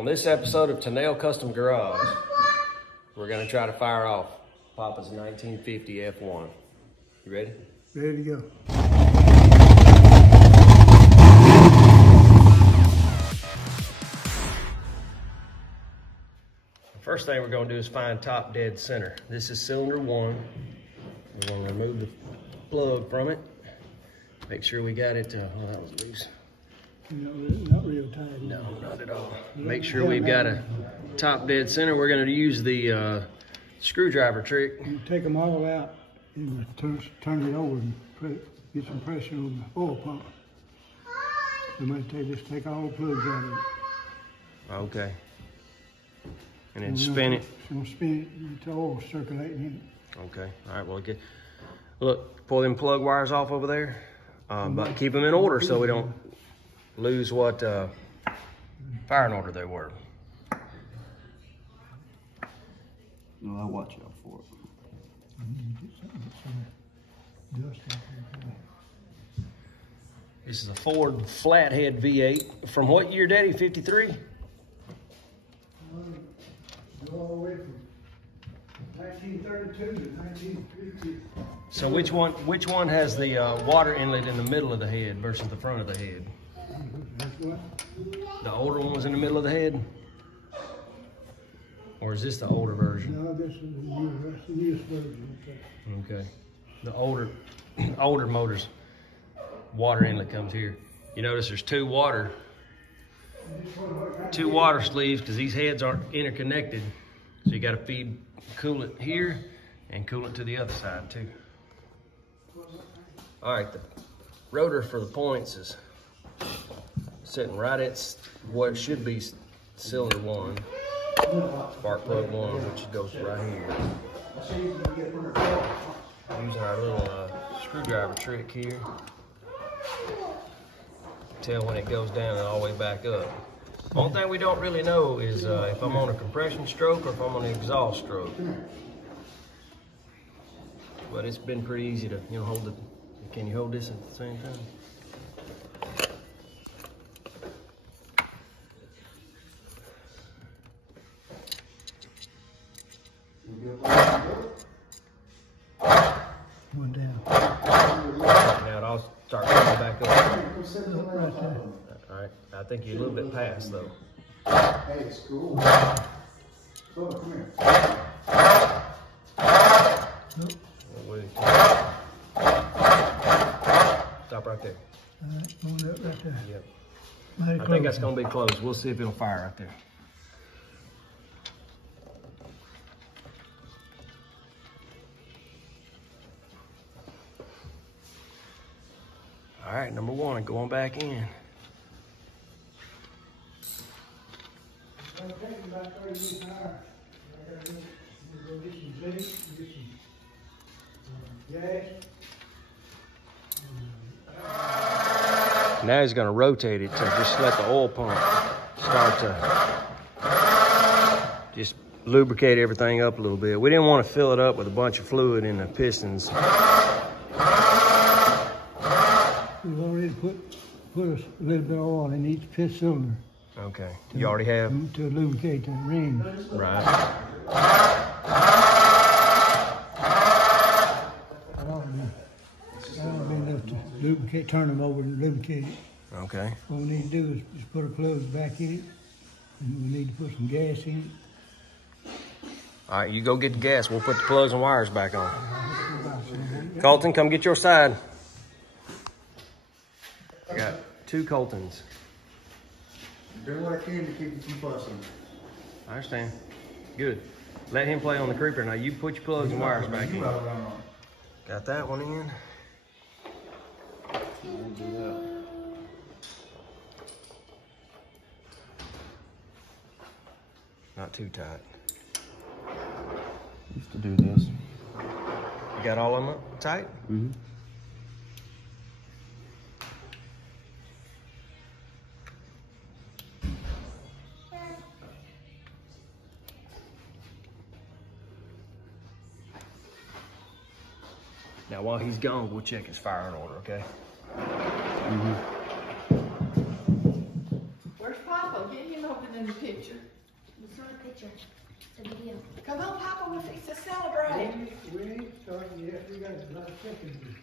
On this episode of Tunnell Custom Garage, we're gonna try to fire off Papa's 1950 F1. You ready? Ready to go. First thing we're gonna do is find top dead center. This is cylinder 1. We're gonna remove the plug from it. Make sure we got it, oh, that was loose. Not real tight. No, not at all. Make sure we've got a top dead center. We're gonna use the screwdriver trick. You take them all out and turn it over and get some pressure on the oil pump. So just take all the plugs out of it. Okay. And then spin it. We'll spin it until the oil circulating in it. Okay, all right, well, look, pull them plug wires off over there, but keep them in order so we don't lose what firing order they were. No, I'll watch out for it. This is a Ford Flathead V8. From what year, Daddy? 53? Go all the way from 1932 to 1950. So which one has the water inlet in the middle of the head versus the front of the head? The older one was in the middle of the head? Or is this the older version? No, this is the newest version. Okay. The older motors, water inlet comes here. You notice there's two water sleeves because these heads aren't interconnected. So you got to feed coolant here and coolant to the other side too. All right, the rotor for the points is sitting right at what should be cylinder 1, spark plug 1, which goes right here. Using our little screwdriver trick here. Tell when it goes down and all the way back up. One thing we don't really know is if I'm on a compression stroke or if I'm on an exhaust stroke. But it's been pretty easy to, hold it. Can you hold this at the same time? One down. Now it all start coming back up. Right there. All right, I think you're a little bit past though. Hey, it's cool. So, come here. Stop right there. All right, going up right there. Yep. Mighty I think that's close. gonna be close. We'll see if it'll fire right there. All right, number 1, going back in. It'll take about 30 minutes an hour. I gotta go get some zinc, get some gas. Now he's gonna rotate it to just let the oil pump start to just lubricate everything up a little bit. We didn't want to fill it up with a bunch of fluid in the pistons. We've already put a little bit of oil in each pit cylinder. Okay, you already have? To lubricate the ring. Right. That'll be enough to lubricate, turn them over and lubricate it. Okay. What we need to do is just put our plugs back in it, and we need to put some gas in it. All right, you go get the gas. We'll put the plugs and wires back on. Colton, come get your side. I got 2 Coltons. Do what I can to keep you from fussing. I understand. Good. Let him play on the creeper. Now you put your plugs and wires back in. Got that one in. We'll do that. Not too tight. Used to do this. You got all of them up tight? Mm-hmm. Now while he's gone, we'll check his firing order, okay? Mm-hmm. Where's Papa? Get him over talking in the picture? It's not a picture. It's a video. Come on, Papa, we're fixing to celebrate. We ain't starting yet. We got a lot of cooking to do.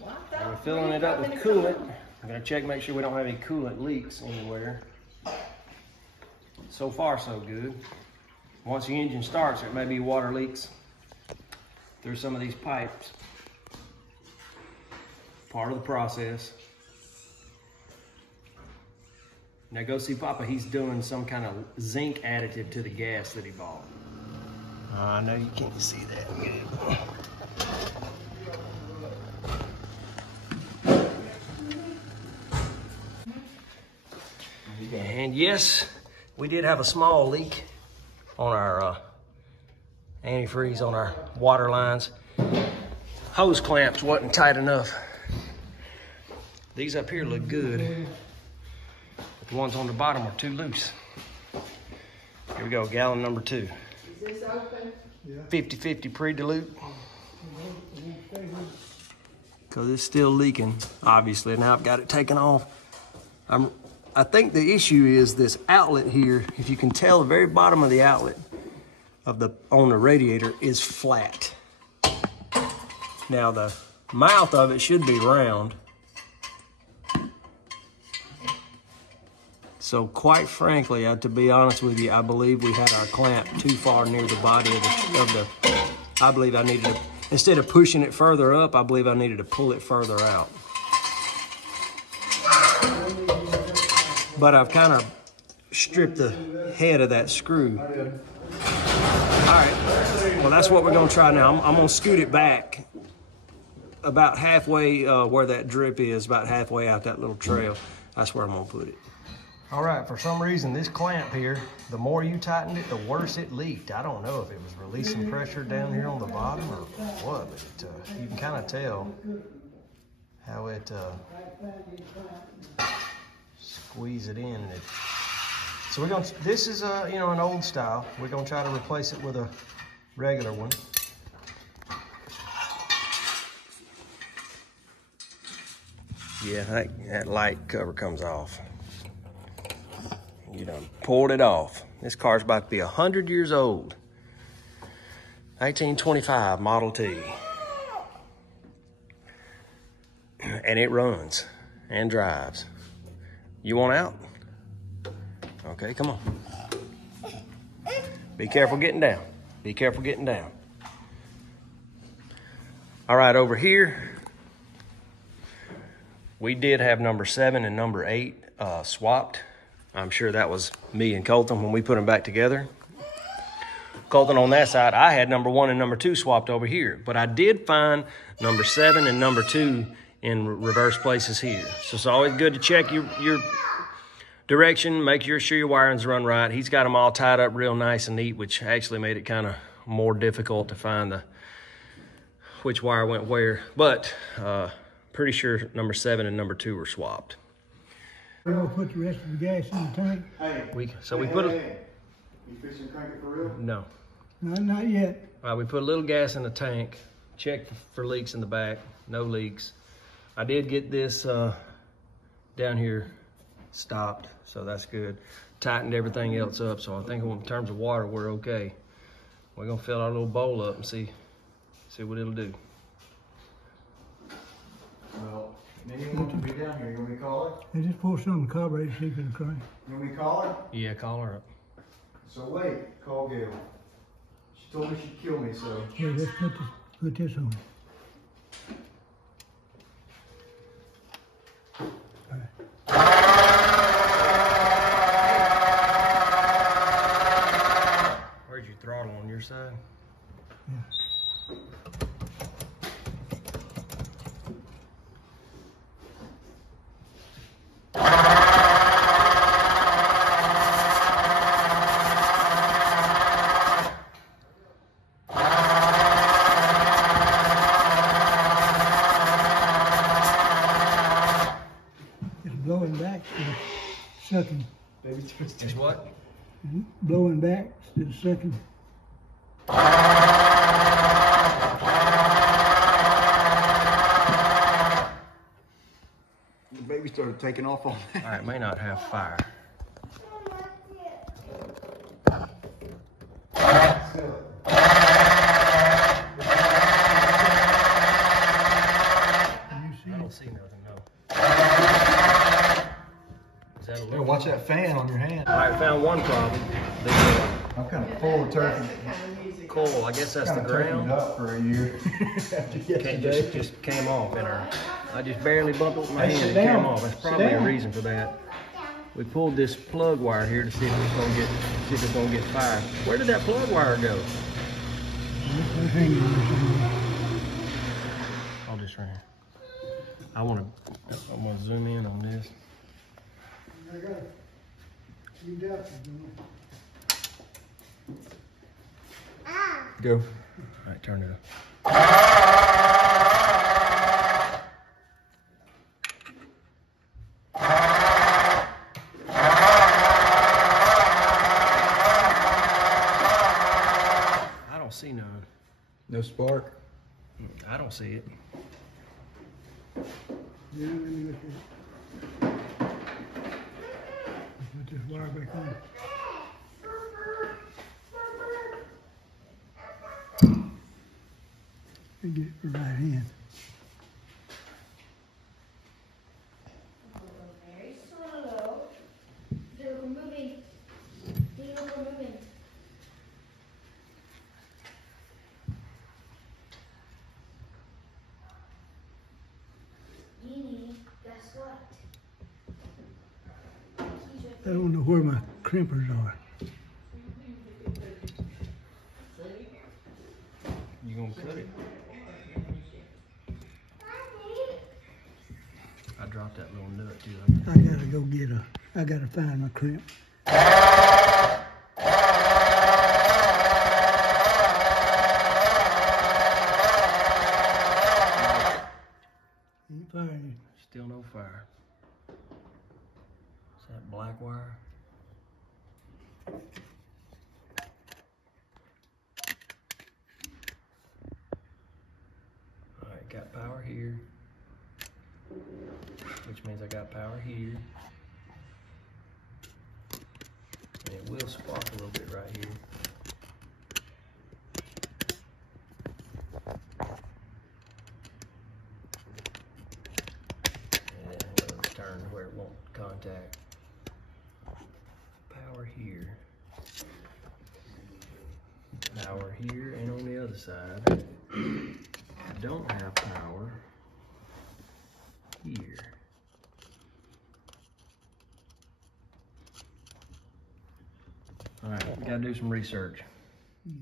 Well, I thought We're filling it up with coolant. I'm gonna check, make sure we don't have any coolant leaks anywhere. So far, so good. Once the engine starts, there may be water leaks through some of these pipes. Part of the process. Now go see Papa, he's doing some kind of zinc additive to the gas that he bought. I know you can't see that. And yes, we did have a small leak on our antifreeze on our water lines. Hose clamps wasn't tight enough. These up here look good. But the ones on the bottom are too loose. Here we go, gallon number 2. Is this open? 50-50 pre-dilute. Because it's still leaking, obviously. Now I've got it taken off. I think the issue is this outlet here. If you can tell, the very bottom of the outlet on the radiator is flat. Now the mouth of it should be round. So quite frankly, to be honest with you, I believe we had our clamp too far near the body of the I believe I needed to, instead of pushing it further up, I believe I needed to pull it further out. But I've kind of stripped the head of that screw. All right, well, that's what we're gonna try now. I'm gonna scoot it back about halfway where that drip is, about halfway out that little trail. That's where I'm gonna put it. All right, for some reason, this clamp here, the more you tightened it, the worse it leaked. I don't know if it was releasing pressure down here on the bottom or what, but you can kind of tell how it squeeze it in. And so we're gonna, this is you know, an old style. We're gonna try to replace it with a regular one. Yeah, that light cover comes off. You done pulled it off. This car's about to be 100 years old. 1925 Model T. And it runs and drives. You want out? Okay, come on. Be careful getting down. Be careful getting down. All right, over here, we did have number 7 and number 8 swapped. I'm sure that was me and Colton when we put them back together. Colton on that side, I had number 1 and number 2 swapped over here. But I did find number 7 and number 2 in reverse places here. So it's always good to check your direction, make sure your wirings run right. He's got them all tied up real nice and neat, which actually made it kind of more difficult to find which wire went where. But pretty sure number 7 and number 2 were swapped. We're gonna put the rest of the gas in the tank? Hey. We Hey, you fixing to crank it for real? No. No, not yet. All right, we put a little gas in the tank, checked for leaks in the back, no leaks. I did get this down here stopped, so that's good. Tightened everything else up, so I think in terms of water, we're okay. We're gonna fill our little bowl up and see what it'll do. Well, Minnie wants to be down here. You want me to call her? They just pour some in the carburetor so you can crank. You want me to call her? Yeah, call her up. So wait, call Gail. She told me she'd kill me, so. Yeah, let's put this on. Where's your throttle on your side? Yeah. Blowing back to sucking. Baby twisted. Just what? Blowing back to sucking. Baby started taking off on that. All right, may not have fire. I don't see nothing, no. Is that a Here, little? watch that fan on your hand. All right, found one problem. The I'm kind of full of turkey. coil, I guess that's the Kinda turkeyed ground. up for a year. Just came off in her. I just barely bumped it with my Hey, hand sit and it down. came off. That's Sit probably a down. reason for that. We pulled this plug wire here to see if it's gonna get fire. Where did that plug wire go? I'll just run here. I wanna zoom in on this. I got it. You got it. Go. All right, turn it up. I don't see none. No spark. I don't see it. Yeah, let me look at it. Put this wire back on. And get the right hand. Very slow. Look, we're moving. Look, we're moving. Yeenie, guess what? He's right I there. don't know where my crimpers are. You gonna cut it? I dropped that little nut too. I gotta go get I gotta find my crimp. Ain't firing. Still no fire. Is that black wire? Alright, got power here. Which means I got power here. And it will spark a little bit right here. And then I'm going to turn to where it won't contact. Power here. Power here and on the other side. I don't have power here. All right, we gotta do some research. Yeah.